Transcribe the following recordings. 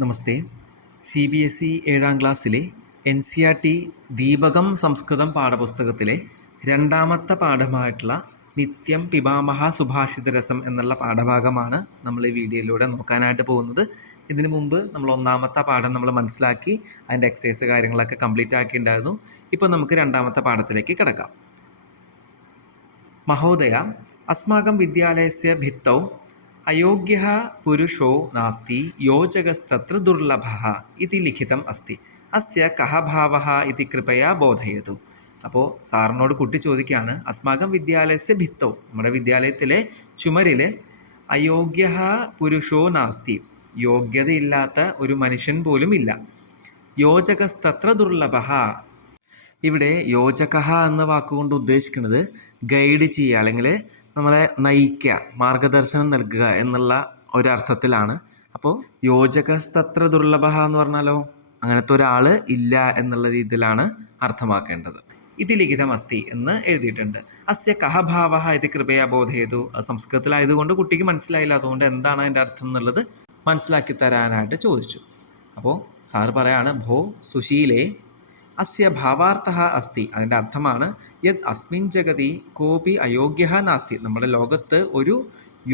നമസ്തേ. CBSE 7ാം ക്ലാസ്സിലെ NCERT ദീപകം സംസ്കൃതം പാഠപുസ്തകത്തിലെ രണ്ടാമത്തെ പാഠമായിട്ടുള്ള നിത്യം പിബാമഹ സുഭാഷിതരസം എന്നുള്ള പാഠഭാഗമാണ് നമ്മൾ ഈ വീഡിയോയിലൂടെ നോക്കാനായിട്ട് പോകുന്നത്. ഇതിനു മുമ്പ് നമ്മൾ ഒന്നാമത്തെ പാഠം നമ്മൾ മനസ്സിലാക്കി അതിൻ്റെ എക്സസൈസ് കാര്യങ്ങളൊക്കെ കംപ്ലീറ്റ് ആക്കിയിട്ടുണ്ടായിരുന്നു. ഇപ്പോൾ നമുക്ക് രണ്ടാമത്തെ പാഠത്തിലേക്ക് കിടക്കാം. മഹോദയ, അസ്മാകം വിദ്യാലയസ്യ ഭിത്തൗ അയോഗ്യഃ പുരുഷോ നാസ്തി യോജകസ്തത്ര ദുർലഭഃ ഇതി ലിഖിതം അസ്തി. അസ്യ കഃ ഭാവഃ ഇതി കൃപയാ ബോധയതു. അപ്പോൾ സാറിനോട് കുട്ടി ചോദിക്കുകയാണ്, അസ്മാകം വിദ്യാലയസ്യ ഭിത്തൗ, നമ്മുടെ വിദ്യാലയത്തിലെ ചുമരിൽ അയോഗ്യഃ പുരുഷോ നാസ്തി, യോഗ്യതയില്ലാത്ത ഒരു മനുഷ്യൻ പോലും ഇല്ല. യോജകസ്തത്ര ദുർലഭഃ, ഇവിടെ യോജകഃ എന്ന വാക്കുകൊണ്ട് ഉദ്ദേശിക്കുന്നത് ഗൈഡ് ചെയ്യുക, അല്ലെങ്കിൽ നമ്മളെ നയിക്കുക, മാർഗദർശനം നൽകുക എന്നുള്ള ഒരർത്ഥത്തിലാണ്. അപ്പോൾ യോജകസ്തത്ര ദുർലഭഃ എന്ന് പറഞ്ഞാലോ അങ്ങനത്തെ ഒരാൾ ഇല്ല എന്നുള്ള രീതിയിലാണ് അർത്ഥമാക്കേണ്ടത്. ഇത് ലിഖിതം അസ്തി എന്ന് എഴുതിയിട്ടുണ്ട്. അസ്യ കഃ ഭാവഃ ഇത് കൃപയാ ബോധയതു. സംസ്കൃതത്തിലായതുകൊണ്ട് കുട്ടിക്ക് മനസ്സിലായില്ല, അതുകൊണ്ട് എന്താണ് അതിൻ്റെ അർത്ഥം എന്നുള്ളത് മനസ്സിലാക്കി തരാനായിട്ട് ചോദിച്ചു. അപ്പോൾ സാറ് പറയാണ്, ഭോ സുശീലേ അസ്യ ഭാവാർത്ഥഃ അസ്തി, അതിൻ്റെ അർത്ഥമാണ് യത് അസ്മിൻ ജഗതി കോപി അയോഗ്യഃ നാസ്തി, നമ്മുടെ ലോകത്ത് ഒരു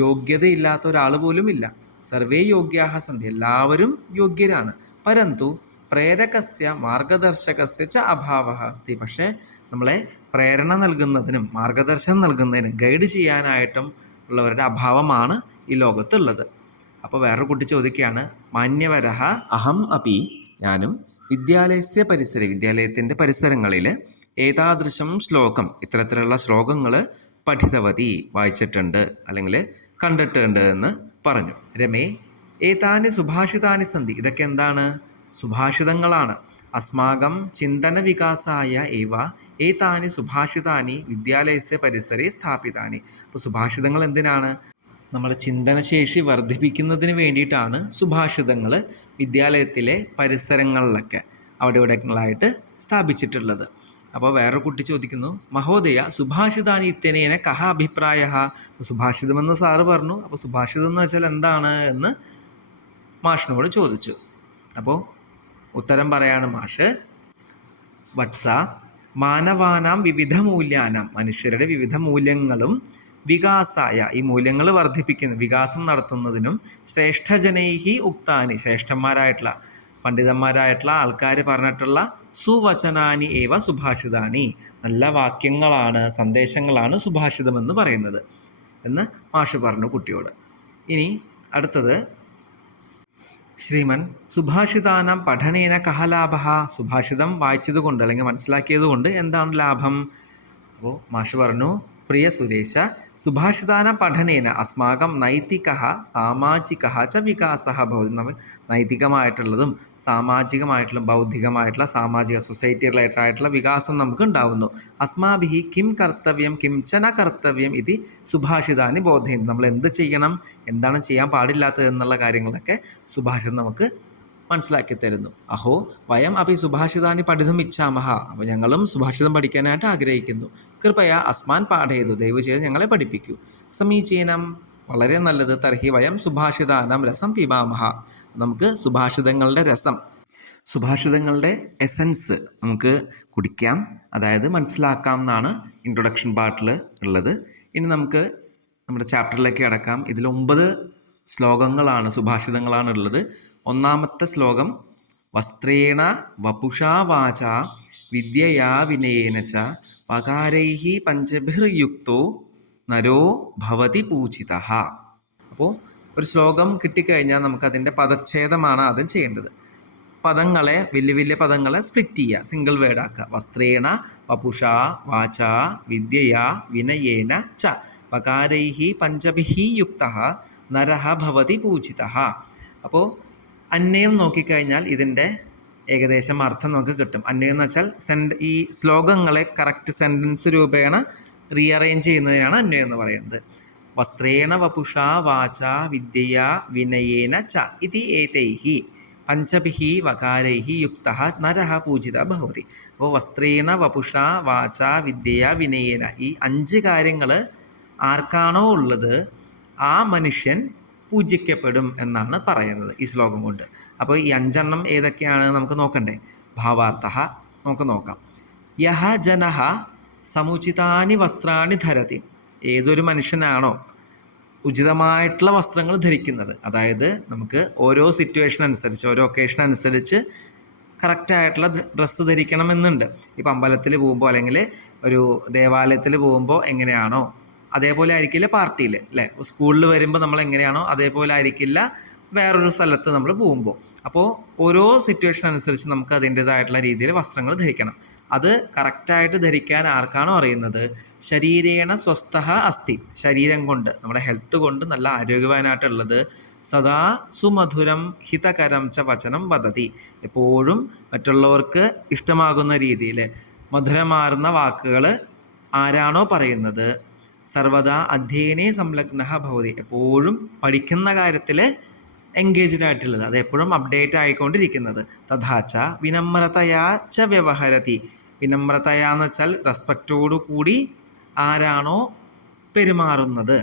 യോഗ്യതയില്ലാത്ത ഒരാൾ പോലും ഇല്ല. സർവേ യോഗ്യാഃ സന്തി, എല്ലാവരും യോഗ്യരാണ്. പരന്തു പ്രേരകസ്യ മാർഗദർശകസ്യ ച അഭാവഃ അസ്തി, പക്ഷേ നമ്മളെ പ്രേരണ നൽകുന്നതിനും മാർഗദർശനം നൽകുന്നതിനും ഗൈഡ് ചെയ്യാനായിട്ടും ഉള്ളവരുടെ അഭാവമാണ് ഈ ലോകത്തുള്ളത്. അപ്പോൾ വേറൊരു കുട്ടി ചോദിക്കുകയാണ്, മാന്യവരഃ അഹം അപി, ഞാനും വിദ്യാലയസ്യ പരിസരെ, വിദ്യാലയത്തിൻ്റെ പരിസരങ്ങളിൽ ഏതാദൃശം ശ്ലോകം, ഇത്തരത്തിലുള്ള ശ്ലോകങ്ങൾ പഠിതവതി, വായിച്ചിട്ടുണ്ട് അല്ലെങ്കിൽ കണ്ടിട്ടുണ്ട് എന്ന് പറഞ്ഞു. രമേ ഏതാനി സുഭാഷിതാനി സന്ധി, ഇതൊക്കെ എന്താണ്? സുഭാഷിതങ്ങളാണ്. അസ്മാകം ചിന്തന വികാസായ ഏവ ഏതാനി സുഭാഷിതാനി വിദ്യാലയസ്യ പരിസരെ സ്ഥാപിതാനി. അപ്പോൾ സുഭാഷിതങ്ങൾ എന്തിനാണ്? നമ്മുടെ ചിന്തനശേഷി വർദ്ധിപ്പിക്കുന്നതിന് വേണ്ടിയിട്ടാണ് സുഭാഷിതങ്ങൾ വിദ്യാലയത്തിലെ പരിസരങ്ങളിലൊക്കെ അവിടെ ഇവിടെങ്ങളായിട്ട് സ്ഥാപിച്ചിട്ടുള്ളത്. അപ്പോൾ വേറൊരു കുട്ടി ചോദിക്കുന്നു, മഹോദയ സുഭാഷിതാനി ഇത്യനേന കഹ അഭിപ്രായഃ. സുഭാഷിതമെന്ന് സാറ് പറഞ്ഞു, അപ്പോൾ സുഭാഷിതം എന്ന് വെച്ചാൽ എന്താണ് എന്ന് മാഷിനോട് ചോദിച്ചു. അപ്പോൾ ഉത്തരം പറയാണ് മാഷ്, വത്സ മാനവാനാം വിവിധ മൂല്യാനാം, മനുഷ്യരുടെ വിവിധ മൂല്യങ്ങളും വികാസായ, ഈ മൂല്യങ്ങൾ വർദ്ധിപ്പിക്കുന്ന വികാസം നടത്തുന്നതിനും ശ്രേഷ്ഠജനൈഹി ഉക്താനി, ശ്രേഷ്ഠന്മാരായിട്ടുള്ള പണ്ഡിതന്മാരായിട്ടുള്ള ആൾക്കാർ പറഞ്ഞിട്ടുള്ള സുവചനാനി ഏവ സുഭാഷിതാനി, നല്ല വാക്യങ്ങളാണ്, സന്ദേശങ്ങളാണ് സുഭാഷിതമെന്ന് പറയുന്നത് എന്ന് മാഷ് പറഞ്ഞു കുട്ടിയോട്. ഇനി അടുത്തത്, ശ്രീമൻ സുഭാഷിതാനാം പഠനേന കഹ ലാഭഃ, സുഭാഷിതം വായിച്ചതുകൊണ്ട് അല്ലെങ്കിൽ മനസ്സിലാക്കിയതുകൊണ്ട് എന്താണ് ലാഭം? അപ്പോൾ മാഷ് പറഞ്ഞു, പ്രിയ സുരേശ, സുഭാഷിതാന പഠനേന അസ്മാകം നൈതികഃ സാമാജികഃ ച വികാസഃ ഭവതി. നമ്മൾ നൈതികമായിട്ടുള്ളതും സാമാജികമായിട്ടുള്ള ബൗദ്ധികമായിട്ടുള്ള സാമാജിക സൊസൈറ്റി റിലേറ്റഡ് ആയിട്ടുള്ള വികാസം നമുക്ക് ഉണ്ടാവുന്നു. അസ്മാഭിഹി കിം കർത്തവ്യം കിം ച ന കർത്തവ്യം ഇത് സുഭാഷിതാനി ബോധയന്തി, നമ്മൾ എന്ത് ചെയ്യണം, എന്താണ് ചെയ്യാൻ പാടില്ലാത്തത് എന്നുള്ള കാര്യങ്ങളൊക്കെ സുഭാഷിതം നമുക്ക് മനസ്സിലാക്കി തരുന്നു. അഹോ വയം അപി സുഭാഷിതാനി പഠിതും ഇച്ഛാമഹ, അപ്പോൾ ഞങ്ങളും സുഭാഷിതം പഠിക്കാനായിട്ട് ആഗ്രഹിക്കുന്നു. കൃപയാ അസ്മാൻ പാഠയതു, ദയവ് ചെയ്ത് ഞങ്ങളെ പഠിപ്പിക്കൂ. സമീചീനം, വളരെ നല്ലത്. തർഹി വയം സുഭാഷിതാനാം രസം പിബാമഹ, നമുക്ക് സുഭാഷിതങ്ങളുടെ രസം, സുഭാഷിതങ്ങളുടെ എസൻസ് നമുക്ക് കുടിക്കാം, അതായത് മനസ്സിലാക്കാം എന്നാണ് ഇൻട്രൊഡക്ഷൻ പാർട്ടിൽ ഉള്ളത്. ഇനി നമുക്ക് നമ്മുടെ ചാപ്റ്ററിലേക്ക് കിടക്കാം. ഇതിൽ 9 ശ്ലോകങ്ങളാണ്, സുഭാഷിതങ്ങളാണ് ഉള്ളത്. ഒന്നാമത്തെ ശ്ലോകം, വസ്ത്രേണ വപുഷാ വാച വിദ്യയാ വിനയേന ച വകാരൈഹി പഞ്ചഭിർയുക്തോ നരോ ഭവതി പൂജിതഃ. അപ്പോൾ ഒരു ശ്ലോകം കിട്ടിക്കഴിഞ്ഞാൽ നമുക്കതിൻ്റെ പദച്ഛേദമാണ് ആദ്യം ചെയ്യേണ്ടത്. പദങ്ങളെ, വലിയ വലിയ പദങ്ങളെ സ്പ്ലിറ്റ് ചെയ്യുക, സിംഗിൾ വേർഡ് ആക്കുക. വസ്ത്രേണ വപുഷാ വാച വിദ്യയാ വിനയേന ച വകാരൈഹി പഞ്ചഭിഹി യുക്തഃ നരഃ ഭവതി പൂജിതഃ. അപ്പോൾ അന്വയം നോക്കിക്കഴിഞ്ഞാൽ ഇതിൻ്റെ ഏകദേശം അർത്ഥം നമുക്ക് കിട്ടും. അന്വയം എന്ന് വെച്ചാൽ ഈ ശ്ലോകങ്ങളെ കറക്റ്റ് സെൻറ്റൻസ് രൂപേണ റീഅറേഞ്ച് ചെയ്യുന്നതിനാണ് അന്വയം എന്ന് പറയുന്നത്. വസ്ത്രേണ വപുഷാ വാച വിദ്യയാ വിനയേന ച ഇതി ഏതൈഹി പഞ്ചഭിഹി വകാരൈഹി യുക്തഃ നരഃ പൂജിതഃ ഭവതി. അപ്പോൾ വസ്ത്രേണ വപുഷാ വാച വിദ്യയാ വിനയേന, ഈ 5 കാര്യങ്ങൾ ആർക്കാണോ ഉള്ളത് ആ മനുഷ്യൻ പൂജിക്കപ്പെടും എന്നാണ് പറയുന്നത് ഈ ശ്ലോകം കൊണ്ട്. അപ്പോൾ ഈ 5 ഏതൊക്കെയാണ് നമുക്ക് നോക്കണ്ടേ? ഭാവാർത്ഥഃ നമുക്ക് നോക്കാം. യഹ ജനഃ സമുചിതാനി വസ്ത്രാണി ധരതി. ഏതൊരു മനുഷ്യനാണോ ഉചിതമായിട്ടുള്ള വസ്ത്രങ്ങൾ ധരിക്കുന്നത്, അതായത് നമുക്ക് ഓരോ സിറ്റുവേഷൻ അനുസരിച്ച്, ഓരോ ഒക്കേഷൻ അനുസരിച്ച് കറക്റ്റായിട്ടുള്ള ഡ്രസ്സ് ധരിക്കണമെന്നുണ്ട്. ഇപ്പം അമ്പലത്തിൽ പോകുമ്പോൾ അല്ലെങ്കിൽ ഒരു ദേവാലയത്തിൽ പോകുമ്പോൾ എങ്ങനെയാണോ അതേപോലെ ആയിരിക്കില്ല പാർട്ടിയിൽ, അല്ലേ? സ്കൂളിൽ വരുമ്പോൾ നമ്മൾ എങ്ങനെയാണോ അതേപോലെ ആയിരിക്കില്ല വേറൊരു സ്ഥലത്ത് നമ്മൾ പോകുമ്പോൾ. അപ്പോൾ ഓരോ സിറ്റുവേഷൻ അനുസരിച്ച് നമുക്ക് അതിൻ്റേതായിട്ടുള്ള രീതിയിൽ വസ്ത്രങ്ങൾ ധരിക്കണം. അത് കറക്റ്റായിട്ട് ധരിക്കാൻ ആർക്കാണോ അറിയുന്നത്, ശരീരേണ സ്വസ്ഥഃ അസ്തി, ശരീരം കൊണ്ട്, നമ്മുടെ ഹെൽത്ത് കൊണ്ട് നല്ല ആരോഗ്യവാനായിട്ടുള്ളത്, സദാ സുമധുരം ഹിതകരം ച വചനം വദതി, എപ്പോഴും മറ്റുള്ളവർക്ക് ഇഷ്ടമാകുന്ന രീതിയിൽ മധുരമാർന്ന വാക്കുകൾ ആരാണോ പറയുന്നത്, സർവദാ അധ്യയനേ സംലഗ്നഃ ഭവതി, എപ്പോഴും പഠിക്കുന്ന കാര്യത്തിൽ എൻഗേജ്ഡ് ആയിട്ടുള്ളത്, അത് എപ്പോഴും അപ്ഡേറ്റ് ആയിക്കൊണ്ടിരിക്കുന്നത്. തഥാച്ച വിനമ്രതയാ ച വ്യവഹരതി, വിനമ്രതയാന്ന് വെച്ചാൽ റെസ്പെക്റ്റോടു കൂടി ആരാണോ പെരുമാറുന്നത്.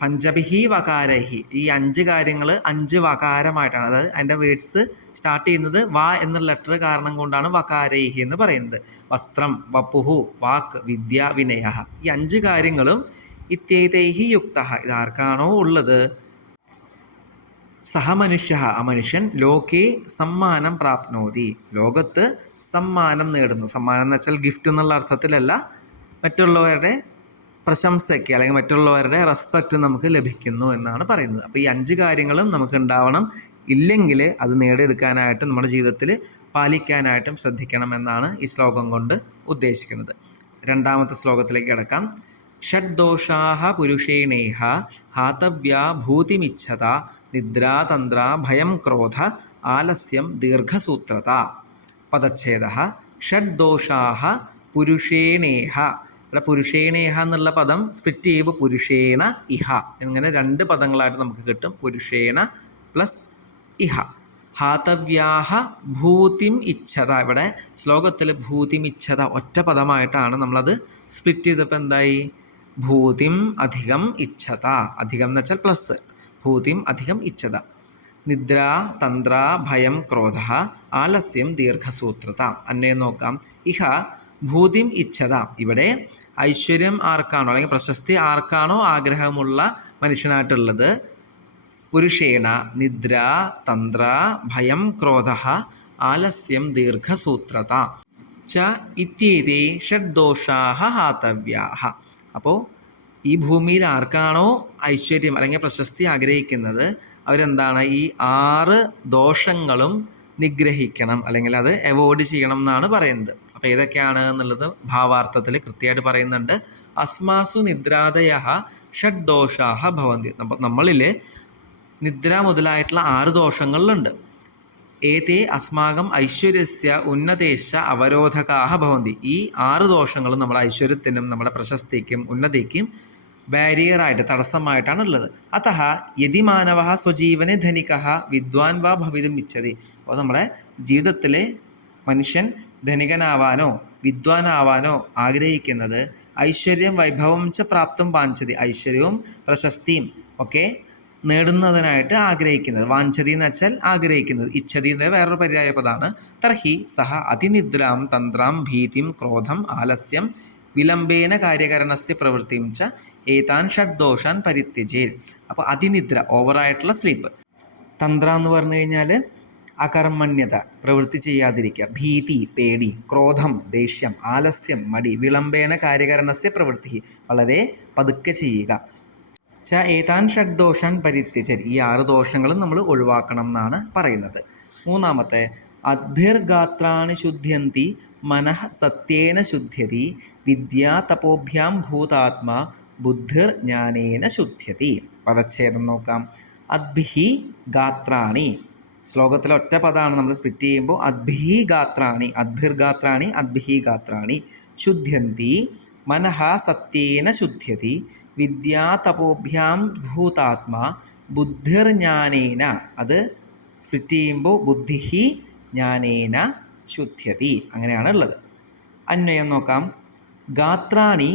പഞ്ചഭിഹി വകാരഹി, ഈ 5 കാര്യങ്ങൾ 5 വകാരമായിട്ടാണ്, അതായത് അതിൻ്റെ വേർഡ്സ് സ്റ്റാർട്ട് ചെയ്യുന്നത് വ എന്ന ലെറ്റർ കാരണം കൊണ്ടാണ് വകാരൈഹി എന്ന് പറയുന്നത്. വസ്ത്രം, വപുഹു വാക്ക്, വിദ്യ, വിനയ, ഈ 5 കാര്യങ്ങളും ഇത്യേതൈഹി യുക്ത, ഇതാർക്കാണോ ഉള്ളത്, സഹ മനുഷ്യ, ആ മനുഷ്യൻ ലോകേ സമ്മാനം പ്രാപ്നോതി, ലോകത്ത് സമ്മാനം നേടുന്നു. സമ്മാനം എന്ന് വെച്ചാൽ ഗിഫ്റ്റ് എന്നുള്ള അർത്ഥത്തിലല്ല, മറ്റുള്ളവരുടെ പ്രശംസയ്ക്ക് അല്ലെങ്കിൽ മറ്റുള്ളവരുടെ റെസ്പെക്റ്റ് നമുക്ക് ലഭിക്കുന്നു എന്നാണ് പറയുന്നത്. അപ്പോൾ ഈ 5 കാര്യങ്ങളും നമുക്ക് ഉണ്ടാവണം. ഇല്ലെങ്കിൽ അത് നേടിയെടുക്കാനായിട്ടും നമ്മുടെ ജീവിതത്തിൽ പാലിക്കാനായിട്ടും ശ്രദ്ധിക്കണം എന്നാണ് ഈ ശ്ലോകം കൊണ്ട് ഉദ്ദേശിക്കുന്നത്. 2ാമത്തെ ശ്ലോകത്തിലേക്ക് കിടക്കാം. ഷഡ്ദോഷാഃ പുരുഷേണേഹ ഹാതവ്യാ ഭൂതിമിച്ഛത നിദ്രാതന്ത്ര ഭയം ക്രോധ ആലസ്യം ദീർഘസൂത്രത. പദച്ഛേദഃ ഷഡ്ദോഷാഃ പുരുഷേണേഹ. ഇവിടെ പുരുഷേണേഹ എന്നുള്ള പദം സ്പ്ലിറ്റ് ചെയ്യുമ്പോൾ പുരുഷേണ ഇഹ, ഇങ്ങനെ 2 പദങ്ങളായിട്ട് നമുക്ക് കിട്ടും. പുരുഷേണ പ്ലസ് ഇഹ. ഹാതവ്യാഹ ഭൂതിം ഇച്ഛത, ഇവിടെ ശ്ലോകത്തിൽ ഭൂതിം ഇച്ഛത ഒറ്റ പദമായിട്ടാണ് നമ്മളത് സ്പ്ലിറ്റ് ചെയ്തപ്പോൾ എന്തായി? ഭൂതിം അധികം ഇച്ഛത, അധികം എന്ന് വെച്ചാൽ പ്ലസ്, ഭൂതിം അധികം ഇച്ഛത. നിദ്ര തന്ത്ര ഭയം ക്രോധ ആലസ്യം ദീർഘസൂത്രത. അന്വയം നോക്കാം. ഇഹ ഭൂതിം ഇച്ഛത, ഇവിടെ ഐശ്വര്യം ആർക്കാണോ അല്ലെങ്കിൽ പ്രശസ്തി ആർക്കാണോ ആഗ്രഹമുള്ള മനുഷ്യനായിട്ടുള്ളത്, പുരുഷേണ നിദ്ര തന്ത്ര ഭയം ക്രോധ ആലസ്യം ദീർഘസൂത്രത ച ഇത്യേതേ ഷഡ്ദോഷാഃ ഹാതവ്യാഃ. അപ്പോൾ ഈ ഭൂമിയിൽ ആർക്കാണോ ഐശ്വര്യം അല്ലെങ്കിൽ പ്രശസ്തി ആഗ്രഹിക്കുന്നത്, അവരെന്താണ് ഈ 6 ദോഷങ്ങളും നിഗ്രഹിക്കണം അല്ലെങ്കിൽ അത് അവോയ്ഡ് ചെയ്യണം എന്നാണ് പറയുന്നത്. അപ്പോൾ ഏതൊക്കെയാണ് എന്നുള്ളത് ഭാവാർത്ഥത്തിൽ കൃത്യമായിട്ട് പറയുന്നുണ്ട്. അസ്മാസു നിദ്രാദയഃ ഷഡ്ദോഷാഃ ഭവന്തി. നമ്മളിൽ നിദ്ര മുതലായിട്ടുള്ള 6 ദോഷങ്ങളുണ്ട്. ഏതേ അസ്മാകം ഐശ്വര്യസ്യ ഉന്നതേശ അവരോധകാഃ ഭവന്തി. ഈ 6 ദോഷങ്ങളും നമ്മുടെ ഐശ്വര്യത്തിനും നമ്മുടെ പ്രശസ്തിക്കും ഉന്നതിക്കും ബാരിയറായിട്ട് തടസ്സമായിട്ടാണ് ഉള്ളത്. അതഃ യദി മാനവഃ സ്വജീവനെ ധനികഃ വിദ്വാൻ വാ ഭവിതും ഇച്ഛതി. അപ്പോൾ നമ്മുടെ ജീവിതത്തിൽ മനുഷ്യൻ ധനികനാവാനോ വിദ്വാനാവാനോ ആഗ്രഹിക്കുന്നത് ഐശ്വര്യം വൈഭവം ച പ്രാപ്തും വാഞ്ചതി, ഐശ്വര്യവും പ്രശസ്തിയും ഒക്കെ നേടുന്നതിനായിട്ട് ആഗ്രഹിക്കുന്നത്. വാഞ്ചതി എന്ന് വെച്ചാൽ ആഗ്രഹിക്കുന്നത്, ഇച്ഛതി എന്ന വേറൊരു പര്യായ പദമാണ്. തർഹി സഹ അതിനിദ്രാം തന്ത്രാം ഭീതിം ക്രോധം ആലസ്യം വിലംബേന കാര്യകരണസ്യ പ്രവൃത്തിയും ച ഏതാൻ ഷഡ്ദോഷാൻ പരിത്യജേത്. അപ്പോൾ അതിനിദ്ര ഓവറായിട്ടുള്ള സ്ലീപ്പ്, തന്ത്ര എന്ന് പറഞ്ഞു കഴിഞ്ഞാൽ അകർമ്മണ്യത പ്രവൃത്തി ചെയ്യാതിരിക്കുക, ഭീതി പേടി, ക്രോധം ദേഷ്യം, ആലസ്യം മടി, വിളംബേന കാര്യകരണസ്യ പ്രവൃത്തി വളരെ പതുക്കെ ചെയ്യുക. ച ഏതാൻ ഷഡ്ദോഷാൻ പരിത്യജൻ, ഈ 6 ദോഷങ്ങളും നമ്മൾ ഒഴിവാക്കണം എന്നാണ് പറയുന്നത്. 3ാമത്തെ അദ്ഭിർഗാത്രാണി ശുദ്ധ്യന്തി മനഃ സത്യേന ശുദ്ധ്യതി വിദ്യാ തപോഭ്യാം ഭൂതാത്മാ ബുദ്ധിർ ജ്ഞാനേന ശുദ്ധ്യതി. പദച്ഛേദം നോക്കാം. അദ്ഭിഹി ഗാത്രാണി, ശ്ലോകത്തിലെ ഒറ്റ പദമാണ് നമ്മൾ സ്പ്ലിറ്റ് ചെയ്യുമ്പോൾ അദ്ഭിഹി ഗാത്രാണി, അദ്ഭിർഗാത്രാണി അദ്ഭിഹി ഗാത്രാണി. ശുദ്ധ്യന്തി മനഃ സത്യേന ശുദ്ധ്യതി വിദ്യാ തപോഭ്യാം ഭൂതാത്മാ ബുദ്ധിർജ്ഞാനേന, അത് സ്പ്ലിറ്റ് ചെയ്യുമ്പോൾ ബുദ്ധിഹി ജ്ഞാനേന ശുദ്ധ്യതി, അങ്ങനെയാണ് ഉള്ളത്. അന്വയം നോക്കാം. ഗാത്രാണി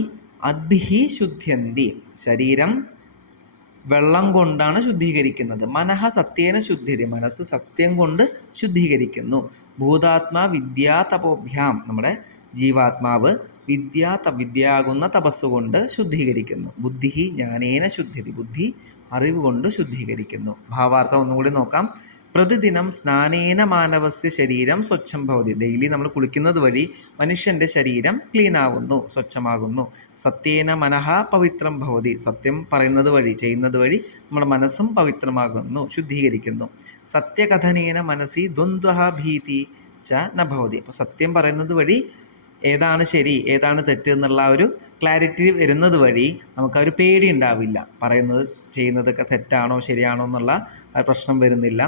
അദ്ഭിഹി ശുദ്ധ്യന്തി, ശരീരം വെള്ളം കൊണ്ടാണ് ശുദ്ധീകരിക്കുന്നത്. മനഃ സത്യേന ശുദ്ധ്യതി, മനസ്സ് സത്യം കൊണ്ട് ശുദ്ധീകരിക്കുന്നു. ഭൂതാത്മാ വിദ്യാ തപോഭ്യാം, നമ്മുടെ ജീവാത്മാവ് വിദ്യയാകുന്ന തപസ്സുകൊണ്ട് ശുദ്ധീകരിക്കുന്നു. ബുദ്ധി ജ്ഞാനേന ശുദ്ധ്യതി, ബുദ്ധി അറിവ് കൊണ്ട് ശുദ്ധീകരിക്കുന്നു. ഭാവാർത്ഥം ഒന്നുകൂടി നോക്കാം. പ്രതിദിനം സ്നാനേന മാനവസ്യ ശരീരം സ്വച്ഛം ഭവതി, ഡെയിലി നമ്മൾ കുളിക്കുന്നത് വഴി മനുഷ്യൻ്റെ ശരീരം ക്ലീൻ ആകുന്നു, സ്വച്ഛമാകുന്നു. സത്യേന മനഃ പവിത്രം ഭവതി, സത്യം പറയുന്നത് വഴി ചെയ്യുന്നത് വഴി നമ്മുടെ മനസ്സും പവിത്രമാകുന്നു, ശുദ്ധീകരിക്കുന്നു. സത്യകഥനേന മനസ്സി ദ്വന്ദ്വ ഭീതി ച ന ഭവതി, അപ്പോൾ സത്യം പറയുന്നത് വഴി ഏതാണ് ശരി ഏതാണ് തെറ്റ് എന്നുള്ള ഒരു ക്ലാരിറ്റി വരുന്നത് വഴി നമുക്ക് ഒരു പേടി ഉണ്ടാവില്ല, പറയുന്നത് ചെയ്യുന്നതൊക്കെ തെറ്റാണോ ശരിയാണോ എന്നുള്ള പ്രശ്നം വരുന്നില്ല.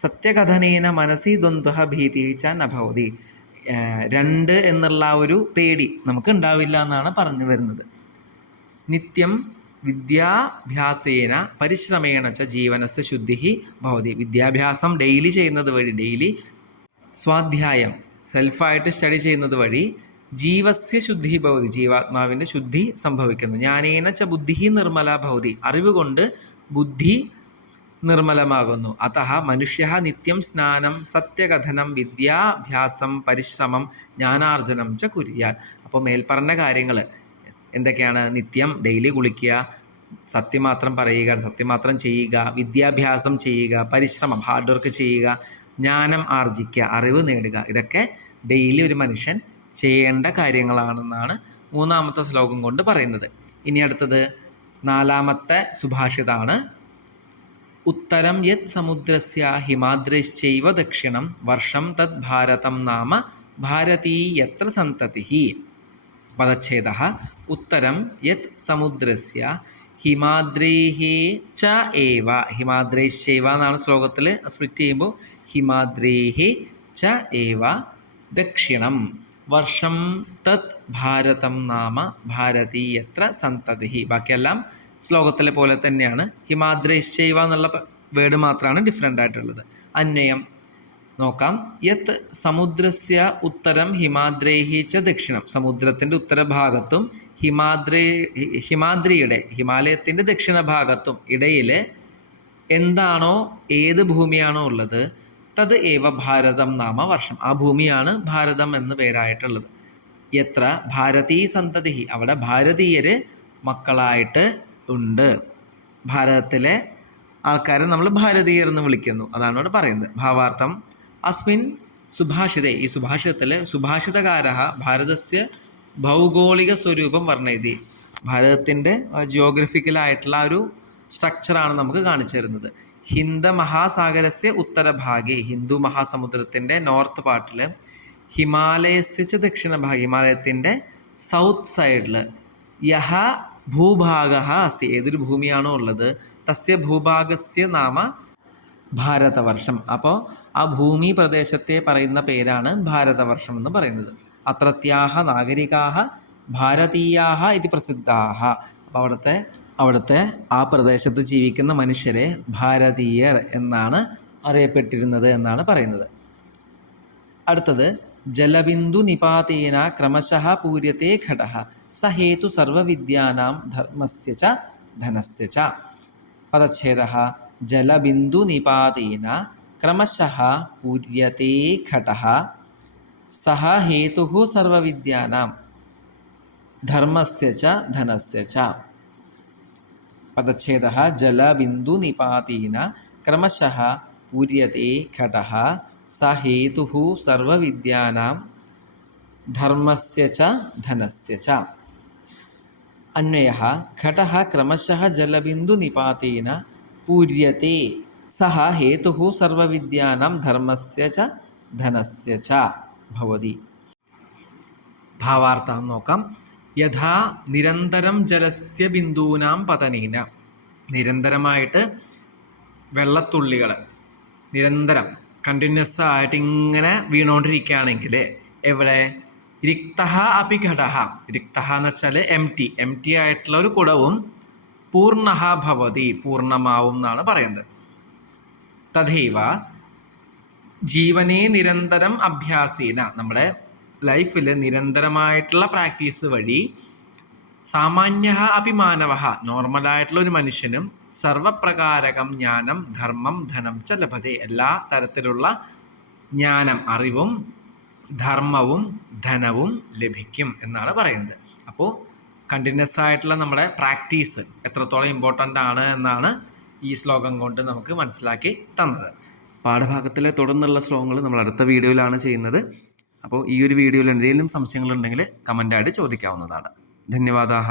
സത്യകഥനേന മനസ്സി ദ്വന്ദ്വ ഭീതി ച ന ഭവതി, രണ്ട് എന്നുള്ള ഒരു പേടി നമുക്ക് ഉണ്ടാവില്ല എന്നാണ് പറഞ്ഞു വരുന്നത്. നിത്യം വിദ്യാഭ്യാസേന പരിശ്രമേണ ച ജീവനസ്യ ശുദ്ധി ഭവതി, വിദ്യാഭ്യാസം ഡെയിലി ചെയ്യുന്നത് വഴി, ഡെയിലി സ്വാധ്യായം സെൽഫായിട്ട് സ്റ്റഡി ചെയ്യുന്നത് വഴി ജീവസ്യ ശുദ്ധി ഭവതി, ജീവാത്മാവിൻ്റെ ശുദ്ധി സംഭവിക്കുന്നു. ജ്ഞാനേന ച ബുദ്ധി നിർമ്മല ഭവതി, അറിവ് കൊണ്ട് ബുദ്ധി നിർമ്മലമാകുന്നു. അതഃ മനുഷ്യ നിത്യം സ്നാനം സത്യകഥനം വിദ്യാഭ്യാസം പരിശ്രമം ജ്ഞാനാർജനം ച കുര്യാൻ. അപ്പോൾ മേൽപ്പറഞ്ഞ കാര്യങ്ങൾ എന്തൊക്കെയാണ്? നിത്യം ഡെയിലി കുളിക്കുക, സത്യം മാത്രം പറയുക, സത്യം മാത്രം ചെയ്യുക, വിദ്യാഭ്യാസം ചെയ്യുക, പരിശ്രമം ഹാർഡ് വർക്ക് ചെയ്യുക, ജ്ഞാനം ആർജിക്കുക, അറിവ് നേടുക, ഇതൊക്കെ ഡെയിലി ഒരു മനുഷ്യൻ ചെയ്യേണ്ട കാര്യങ്ങളാണെന്നാണ് മൂന്നാമത്തെ ശ്ലോകം കൊണ്ട് പറയുന്നത്. ഇനി അടുത്തത് നാലാമത്തെ സുഭാഷിതാണ്. ഉത്തരം യത് സമുദ്രസ്യ ഹിമാദ്രശ്ചൈവ ദക്ഷിണം വർഷം തദ് ഭാരതം നാമ ഭാരതീയത്ര സന്തതിഃ. പദച്ഛേദഃ. ഉത്തരം യത് സമുദ്രസ്യ ഹിമാദ്രേഃ ച ഏവ, ഹിമാദ്രേശ്ചൈവ എന്നാണ് ശ്ലോകത്തിൽ സ്പ്ലിറ്റ് ചെയ്യുമ്പോൾ, ഹിമാദ്രേഃ ച ഏവ ദക്ഷിണം വർഷം തത് ഭാരതം നാമ ഭാരതീയത്ര സന്തതിഃ. ബാക്കിയെല്ലാം ശ്ലോകത്തിലെ പോലെ തന്നെയാണ്. ഹിമാദ്രശ്ചൈവ എന്നുള്ള വേർഡ് മാത്രമാണ് ഡിഫറെൻ്റ് ആയിട്ടുള്ളത്. അന്വയം നോക്കാം. യത് സമുദ്രസ്യ ഉത്തരം ഹിമാദ്രേഃ ച ദക്ഷിണം, സമുദ്രത്തിൻ്റെ ഉത്തരഭാഗത്തും ഹിമാദ്രിയുടെ ഹിമാലയത്തിൻ്റെ ദക്ഷിണഭാഗത്തും ഇടയിൽ എന്താണോ ഏത് ഭൂമിയാണോ ഉള്ളത്, തത് ഏവ ഭാരതം നാമ വർഷം, ആ ഭൂമിയാണ് ഭാരതം എന്ന് പേരായിട്ടുള്ളത്. എത്ര ഭാരതീ സന്തതി, അവിടെ ഭാരതീയർ മക്കളായിട്ട് ഉണ്ട്. ഭാരതത്തിലെ ആൾക്കാരെ നമ്മൾ ഭാരതീയർ എന്ന് വിളിക്കുന്നു, അതാണ് ഇവിടെ പറയുന്നത്. ഭാവാർത്ഥം. അസ്മിൻ സുഭാഷിതേ, ഈ സുഭാഷിതത്തിൽ സുഭാഷിതകാരഃ ഭാരതസ്യ ഭൗഗോളിക സ്വരൂപം വർണ്ണയതി, ഭാരതത്തിൻ്റെ ജിയോഗ്രഫിക്കലായിട്ടുള്ള ഒരു സ്ട്രക്ചറാണ് നമുക്ക് കാണിച്ചു തരുന്നത്. ഹിന്ദ മഹാസാഗരസ്യ ഉത്തരഭാഗേ, ഹിന്ദു മഹാസമുദ്രത്തിൻ്റെ നോർത്ത് പാർട്ടിൽ, ഹിമാലയസ്യ ച ദക്ഷിണഭാഗേ, ഹിമാലയത്തിൻ്റെ സൗത്ത് സൈഡിൽ, യഹ ഭൂഭാഗ അസ്തി, ഏതൊരു ഭൂമിയാണോ ഉള്ളത്, തസ്യ ഭൂഭാഗസ്യ നാമ ഭാരതവർഷം, അപ്പോൾ ആ ഭൂമി പ്രദേശത്തെ പറയുന്ന പേരാണ് ഭാരതവർഷം എന്ന് പറയുന്നത്. അത്രത്യാഹ നാഗരികാഹ ഭാരതീയാഹ ഇത് പ്രസിദ്ധാഹ, അപ്പോൾ അവിടുത്തെ ആ പ്രദേശത്ത് ജീവിക്കുന്ന മനുഷ്യരെ ഭാരതീയർ എന്നാണ് അറിയപ്പെട്ടിരുന്നത് എന്നാണ് പറയുന്നത്. അടുത്തത് ജലബിന്ദു നിപാതേന ക്രമശഃ പൂര്യത്തെ ഘടഃ സ ഹേതു സർവവിദ്യാനാം ധർമ്മസ്യ ച ധനസ്യ ച. പദച്ഛേദഃ. ജലബിന്ദു നിപാതേന ക്രമശഃ പൂര്യത്തെ ഘടഃ സഹ ഹേതുഃ സർവവിദ്യാനാം ധർമ്മസ്യ ച ധനസ്യ ച. പദച്ഛേദഃ. ജലബിന്ദു നിപാതേന ക്രമശഃ പൂര്യത്തെ ഘടഃ സ ഹേതുഃ സർവവിദ്യാനാം ധർമ്മസ്യ ച ധനസ്യ ച. അന്വയഃ. ഘടഃ ക്രമശഃ ജലബിന്ദു നിപാതേന പൂര്യത്തെ സഹ ഹേതുഃ സർവവിദ്യാനാം ധർമ്മസ്യ ച ധനസ്യ ച ഭവതി. ഭാവാർത്ഥം നോക്കാം. യഥാ നിരന്തരം ജലസ്യ ബിന്ദൂനാം പതനേന, നിരന്തരമായിട്ട് വെള്ളത്തുള്ളികൾ നിരന്തരം കണ്ടിന്യൂസ് ആയിട്ട് ഇങ്ങനെ വീണുകൊണ്ടിരിക്കുകയാണെങ്കിൽ എവിടെ, രിക്തഃ അപി ഘടഃ, രിക്തഃ എന്ന് വെച്ചാൽ എം ടി ആയിട്ടുള്ള ഒരു കുടവും പൂർണ്ണഃ ഭവതി, പൂർണ്ണമാവും എന്നാണ് പറയുന്നത്. തഥൈവ ജീവനെ നിരന്തരം അഭ്യാസേന, നമ്മുടെ ലൈഫിൽ നിരന്തരമായിട്ടുള്ള പ്രാക്ടീസ് വഴി സാമാന്യ അപി മാനവ, നോർമലായിട്ടുള്ള ഒരു മനുഷ്യനും സർവപ്രകാരകം ജ്ഞാനം ധർമ്മം ധനം ച ലഭതേ, എല്ലാ തരത്തിലുള്ള ജ്ഞാനം അറിവും ധർമ്മവും ധനവും ലഭിക്കും എന്നാണ് പറയുന്നത്. അപ്പോൾ കണ്ടിന്യൂസ് ആയിട്ടുള്ള നമ്മുടെ പ്രാക്ടീസ് എത്രത്തോളം ഇമ്പോർട്ടൻ്റ് ആണ് എന്നാണ് ഈ ശ്ലോകം കൊണ്ട് നമുക്ക് മനസ്സിലാക്കി തന്നത്. പാഠഭാഗത്തിലെ തുടർന്നുള്ള ശ്ലോകങ്ങൾ നമ്മൾ അടുത്ത വീഡിയോയിലാണ് ചെയ്യുന്നത്. അപ്പോൾ ഈ ഒരു വീഡിയോയിൽ എന്തെങ്കിലും സംശയങ്ങളുണ്ടെങ്കിൽ കമൻ്റായിട്ട് ചോദിക്കാവുന്നതാണ്. ധന്യവാദാഹ.